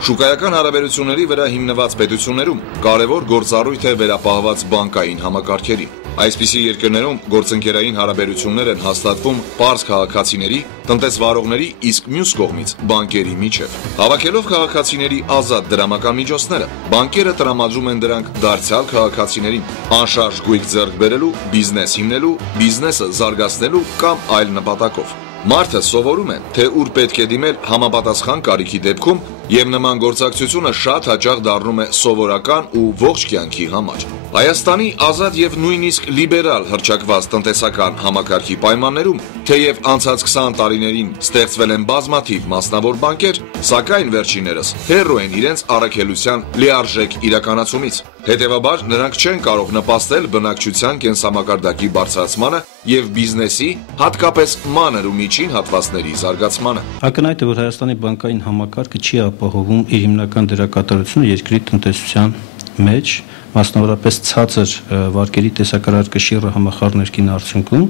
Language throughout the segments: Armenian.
Շուկայական հարաբերությունների վրա հիմնված պետություններում կարևոր գործառույթ է վերապահված բանկային համակարգերին։ Այսպիսի երկրներում գործընկերային հարաբերություններ են հաստատվում պարզ քաղաքացիների, տնտեսվարողների, իսկ մյուս կողմից բանկերի միջև։ Հավաքելով քաղաքացիների ազատ դրամական միջոցները, բանկերը տրամադրում են դրանք դարձյալ քաղաքացիներին անշարժ գույք ձեռք բերելու, բիզնես հիմնելու, բիզնեսը զարգացնելու կամ այլ նպատակով։ Մարդը սովորում է, թե ուր պետք է դիմել համապատասխան կարիքի դեպքում, եւ նման գործակցությունը շատ հաճախ դառնում է սովորական ու ողջ կյանքի համար։ Հայաստանի ազատ եւ նույնիսկ լիբերալ հռչակված տնտեսական համակարգի պայմաններում, թեև անցած 20 տարիներին ստեղծվել են բազմաթիվ մասնավոր բանկեր, սակայն վերջիններս հեռու են իրենց առաքելության լիարժեք իրականացումից։ Հետևաբար նրանք չեն կարող նպաստել բնակչության կենսամակարդակի բարձրացմանը եւ բիզնեսի, հատկապես մանր ու միջին հատվածների զարգացմանը։ Ակնհայտ է, որ Հայաստանի բանկային համակարգը չի ապահովում իր հիմնական դերակատարությունը երկրի տնտեսության մեջ, մասնավորապես ցածր վարկերի տեսակարար կշիռը համախառներքին արդյունքում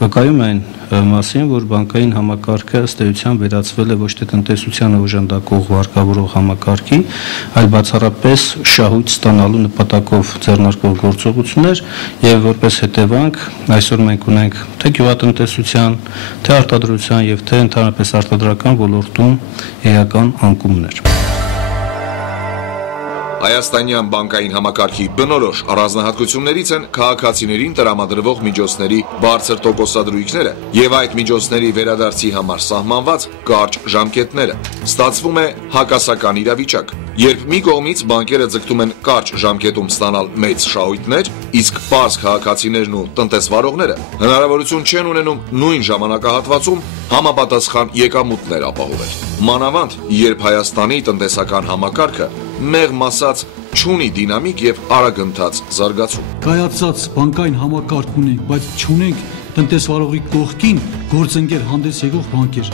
վկայում է այն մասին, որ բանկային համակարգը ըստ էության վերածվել է ոչ թե տնտեսությանը օժանդակող վարկավորող համակարգի, այլ բացառապես շահույթ ստանալու նպատակով ձեռնարկվող գործողություններ եւ որպես հետևանք այսօր մենք ունենք թե գյուղատնտեսության, թե արտադրության եւ թե ընդհանրապես արտադրական ոլորտում էական անկումներ։ Հայաստանյան բանկային համակարգի բնորոշ առանձնահատկություններից են քաղաքացիներին տրամադրվող միջոցների բարձր տոկոսադրույքները եւ այդ միջոցների վերադարձի համար սահմանված կարճ ժամկետները։ Ստացվում է հակասական իրավիճակ, երբ մի կողմից բանկերը ձգտում են կարճ ժամկետում ստանալ մեծ շահույթներ, իսկ պարզ քաղաքացիներն ու տնտեսվարողները հնարավորություն չեն ունենում նույն ժամանակահատվածում համապատասխան եկամուտներ ապահովել։ Մանավանդ, երբ Հայաստանի տնտեսական համակարգը մեղմ ասած չունի դինամիկ եւ արագընթաց զարգացում։ Կայացած բանկային համակարգ ունենք, բայց չունենք տնտեսվարողի կողքին գործընկեր հանդես եկող բանկեր։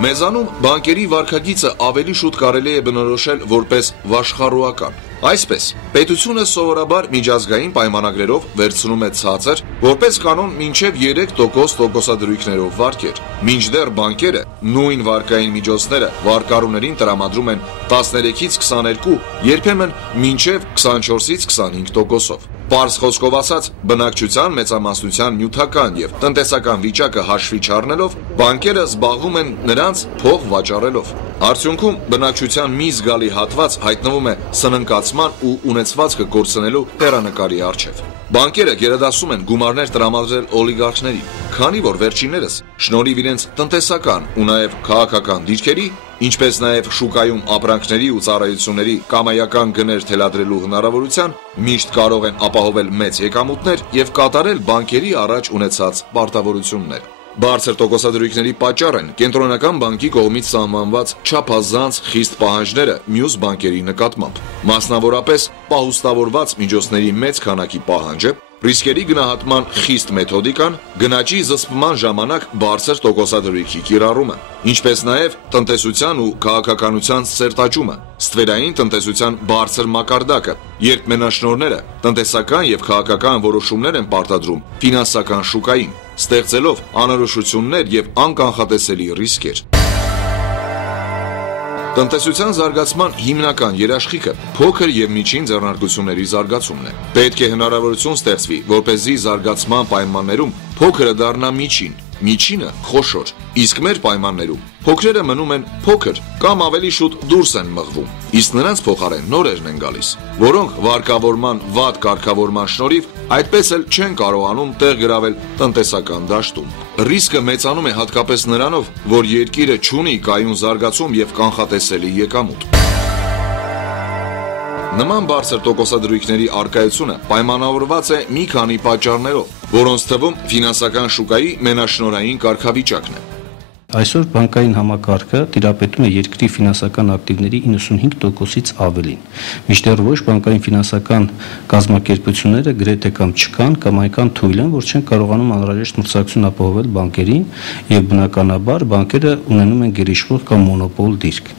Մեզանում բանկերի վարկագիծը ավելի շուտ կարելի է բնորոշել որպես վաշխառուական։ Այսպես, պետությունը սովորաբար միջազգային պայմանագրերով վերցնում է ցածր, որպես կանոն մինչև 3% տոկոսադրույքներով վարկեր, մինչդեռ բանկերը նույն վարկային միջոցները վարկառուներին տրամադրում են 13-ից 22, երբեմն մինչև 24-ից 25%-ով։ Պարզ խոսքով ասած, բնակչության մեծամասնության նյութական եւ տնտեսական վիճակը հաշվի չառնելով, բանկերը զբաղվում են նրանց փող վաճառելով։ Արդյունքում բնակչության մի զգալի հատված հայտնվում է սննկացման ու ունեցվածքը կորցնելու հեռանկարի առջև։ Բանկերը գերադասում են գումարներ տրամադրել օլիգարխներին, քանի որ վերջիններս շնորհիվ իրենց տնտեսական ու նաև քաղաքական դիրքերի, ինչպես նաև շուկայում ապրանքների ու ծառայությունների կամայական գներ թելադրելու հնարավորության, միշտ կարող են ապահովել մեծ եկամուտներ եւ կատարել բանկերի առաջ ունեցած պարտավորություններ։ Բարձր տոկոսադրույքների պատճառ են կենտրոնական բանկի կողմից սահմանված չափազանց խիստ պահանջները մյուս բանկերի նկատմամբ, մասնավորապես պահուստավորված միջոցների մեծ քանակի պահանջը, ռիսկերի գնահատման խիստ մեթոդիկան, գնաճի զսպման ժամանակ բարձր տոկոսադրույքի կիրառումը, ինչպես նաև տնտեսության ու քաղաքականության սերտաճումը, ստվերային տնտեսության բարձր մակարդակը, երբ մենաշնորհները տնտեսական եւ քաղաքական որոշումներ են պարտադրում ֆինանսական շուկային, ստեղծելով անորոշություններ եւ անկանխատեսելի ռիսկեր։ Տնտեսության զարգացման հիմնական երաշխիքը փոքր եւ միջին ձեռնարկությունների զարգացումն է։ Պետք է հնարավորություն ստեղծվի, որպեսզի զարգացման պայմաններում փոքրը դառնա միջին, միջինը խոշոր, իսկ մեր պայմաններում փոքրերը մնում են փոքր կամ ավելի շուտ դուրս են մղվում, իսկ նրանց փոխարեն նորերն են գալիս, որոնք վարկավորման վատ կարգավորման շնորհիվ այդպես էլ չեն կարողանում տեղ գրավել տնտեսական դաշտում։ Ռիսկը մեծանում է հատկապես նրանով, որ երկիրը չունի կայուն զարգացում եւ կանխատեսելի եկամուտ։ Նման բարձր տոկոսադրույքների առկայությունը պայմանավորված է մի քանի պատճառներով, որոնց թվում ֆինանսական շուկայի մենաշնորհային կարգավիճակն է։ Այսօր բանկային համակարգը տիրապետում է երկրի ֆինանսական ակտիվների 95%-ից ավելին, մինչդեռ ոչ բանկային ֆինանսական կազմակերպությունները գրեթե կամ չկան կամ այնքան թույլ են, որ չեն կարողանում անհրաժեշտ մրցակցություն ապահովել բանկերին եւ բնականաբար բանկերը ունենում են գերիշխող կամ մոնոպոլ դիրք։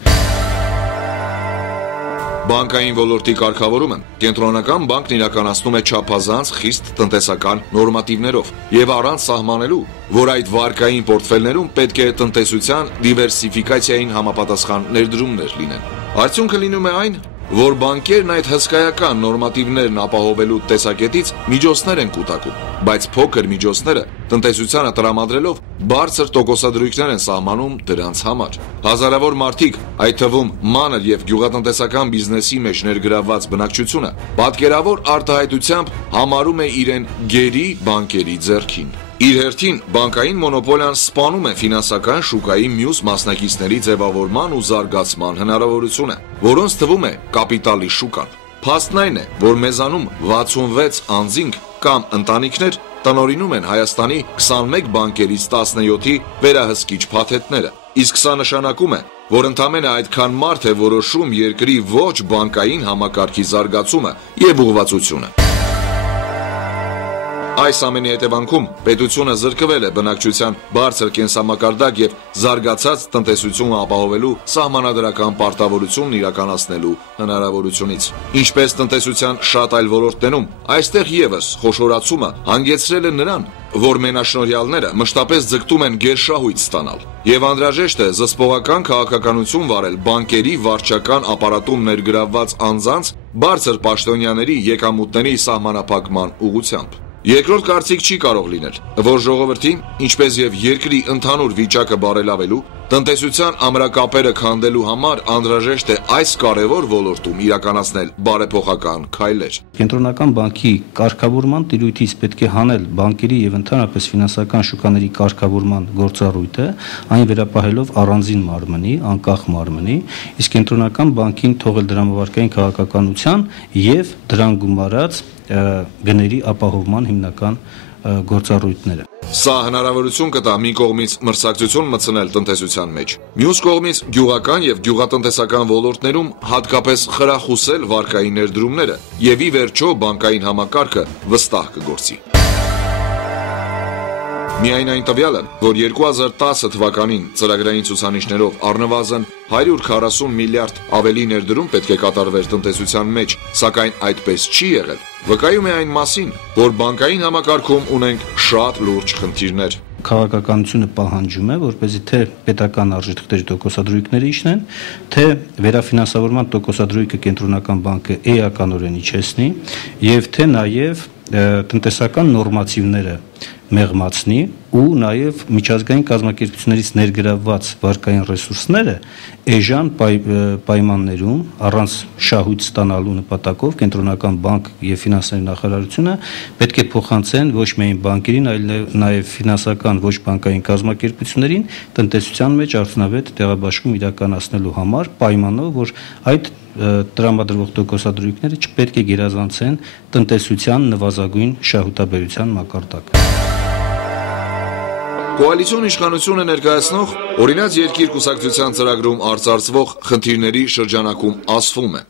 Բանկային ոլորտի կարգավորումը Կենտրոնական բանկն իրականացնում է չափազանց խիստ տնտեսական նորմատիվներով եւ առանց սահմանելու, որ այդ վարկային պորտֆելներում պետք է տնտեսության դիվերսիֆիկացիային համապատասխան ներդրումներ լինեն։ Արդյունքը լինում է այն, որ բանկերն այդ հսկայական նորմատիվներն ապահովելու տեսակետից միջոցներ են կուտակում, բայց փոքր միջոցները տնտեսությանը տրամադրելով բարձր տոկոսադրույքներ են սահմանում դրանց համար։ Հազարավոր մարդիկ, այդ թվում մանր եւ գյուղատնտեսական բիզնեսի մեջ ներգրավված բնակչությունը, պատկերավոր արտահայտությամբ համարում է իրեն գերի բանկերի ձեռքին։ Իր հերթին բանկային մոնոպոլիան սպանում է ֆինանսական շուկայի մյուս մասնակիցների ձևավորման ու զարգացման հնարավորությունը, որոնց թվում է կապիտալի շուկան։ Փաստն այն է, որ մեզանում 66 անձինք կամ ընտանիքներ տնօրինում են Հայաստանի 21 բանկերից 17-ի վերահսկիչ փաթեթները, իսկ սա նշանակում է, որ ընդամենը այդքան մարդ է որոշում երկրի ոչ բանկային համակարգի զարգացումը եւ ուղղվածությունը։ Այս ամենի հետևանքում պետությունը զրկվել է բնակչության բարձր կենսամակարդակ եւ զարգացած տնտեսություն ապահովելու սահմանադրական պարտավորությունն իրականացնելու հնարավորությունից։ Ինչպես տնտեսության շատ այլ ոլորտներում, այստեղ եւս խոշորացումը հանգեցրել է նրան, որ մենաշնորհյալները մշտապես ձգտում են գերշահույթ ստանալ եւ անհրաժեշտ է զսպողական քաղաքականություն վարել բանկերի վարչական ապարատում ներգրավված անձանց բարձր պաշտոնյաների եկամուտների սահմանափակման ուղղությամբ։ Երկրորդ կարծիք չի կարող լինել, որ ժողովրդին, ինչպես եւ երկրի ընդհանուր վիճակը բարելավելու, տնտեսության ամրակապերը քանդելու համար անհրաժեշտ է այս կարևոր ոլորտում իրականացնել բարեփոխական քայլեր։ Կենտրոնական բանկի կարգավորման տիրույթից պետք է հանել բանկերի եւ ընդհանրապես ֆինանսական շուկաների կարգավորման գործառույթը, այն վերապահելով առանձին մարմնի, անկախ մարմնի, իսկ կենտրոնական բանկին թողել դրամավարկային քաղաքականության եւ դրան գումարած գների ապահովման հիմնական գործառույթները։ Սա հնարավորություն կտա մի կողմից մրցակցություն մտցնել տնտեսության մեջ, մյուս կողմից գյուղական եւ գյուղատնտեսական ոլորտներում հատկապես խրախուսել վարկային ներդրումները եւ ի վերջո բանկային համակարգը վստահ կգործի։ Միայն այն տվյալը, որ 2010 թվականին ծրագրային ցուցանիշներով առնվազն 140 միլիարդ ավելի ներդրում պետք է կատարվեր տնտեսության մեջ, սակայն այդպես չի եղել, վկայում է այն մասին, որ բանկային համակարգում ունենք շատ լուրջ խնդիրներ։ Քաղաքականությունը պահանջում է, որպեսզի թե պետական արժեթղթերի տոկոսադրույքները իջնեն, թե վերաֆինանսավորման տոկոսադրույքը կենտրոնական բանկը էականորեն իջեցնի, եւ թե նաեւ տնտեսական նորմատիվները մեղմացնի ու նաև միջազգային կազմակերպություններից ներգրավված վարկային ռեսուրսները էժան պայմաններում առանց շահույթ ստանալու նպատակով կենտրոնական բանկ եւ ֆինանսների նախարարությունը պետք է փոխանցեն ոչ միայն բանկերին, այլ նաև ֆինանսական ոչ բանկային կազմակերպություններին տնտեսության մեջ արդյունավետ տեղաբաշխում իրականացնելու համար պայմանով, որ այդ տրամադրվող տոկոսադրույքները չպետք է գերազանցեն տնտեսության նվազագույն շահութաբերության մակարդակը։ Կոալիցիոն իշխանությունը ներկայացնող օրինաց երկիր կուսակցության ծրագրում արծարծվող խնդիրների շրջանակում ասվում է.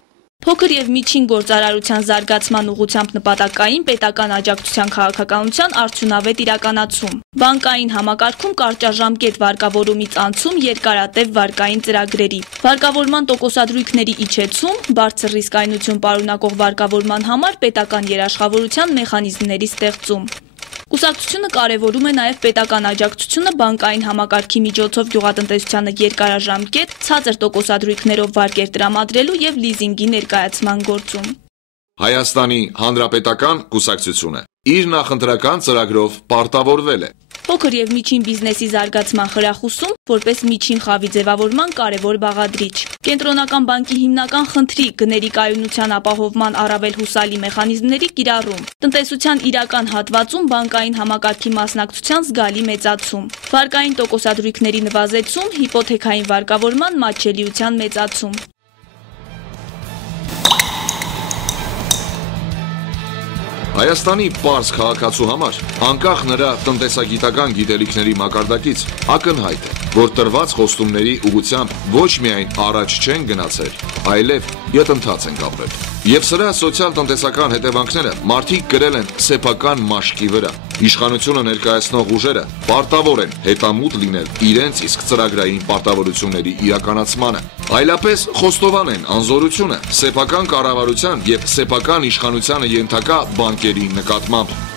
Փոքր եւ միջին գործարարության զարգացման ուղղությամբ նպատակային պետական աջակցության քաղաքականության արդյունավետ իրականացում։ Բանկային համակարգում կարճաժամկետ վարկավորումից անցում երկարատև վարկային ծրագրերի։ Վարկավորման տոկոսադրույքների իջեցում, բարձր ռիսկայնություն պարունակող վարկավորման համար պետական երաշխավորության մեխանիզմների ստեղծում։ Կուսակցությունը կարևորում է նաև պետական աջակցությունը բանկային համակարգի միջոցով գյուղատնտեսությանը երկարաժամկետ, ցածր տոկոսադրույքներով վարկեր տրամադրելու եւ լիզինգի ներկայացման գործում։ Հայաստանի Հանրապետական կուսակցությունը իր նախընտրական ծրագրով պարտավորվել է փոքր եւ միջին բիզնեսի զարգացման խրախուսում որպես միջին խավի ձևավորման կարևոր բաղադրիչ։ Կենտրոնական բանկի հիմնական խնդրի գների կայունության ապահովման առավել հուսալի մեխանիզմների կիրառում։ Տնտեսության իրական հատվածում բանկային համակարգի մասնակցության զգալի մեծացում։ Վարկային տոկոսադրույքների նվազեցում, հիպոթեքային վարկավորման մատչելիության մեծացում։ Հայաստանի պարզ քաղաքացու համար, անկախ նրա տնտեսագիտական գիտելիքների մակարդակից, ակնհայտ է, որ տրված խոստումների ուղղությամբ ոչ միայն առաջ չեն գնացել, այլև յետընթաց են ապրել։ Եվ սրա սոցիալ-տնտեսական հետևանքները մարդիկ գրել են սեփական մաշկի վրա։ Իշխանությունը ներկայացնող ուժերը պարտավոր են հետամուտ լինել իրենց իսկ ծրագրային պարտավորությունների իրականացմանը։ Այլապես խոստովան են անզորությունը սեփական կառավարության եւ սեփական իշխանությանը ենթակա բանկերի նկատմամբ։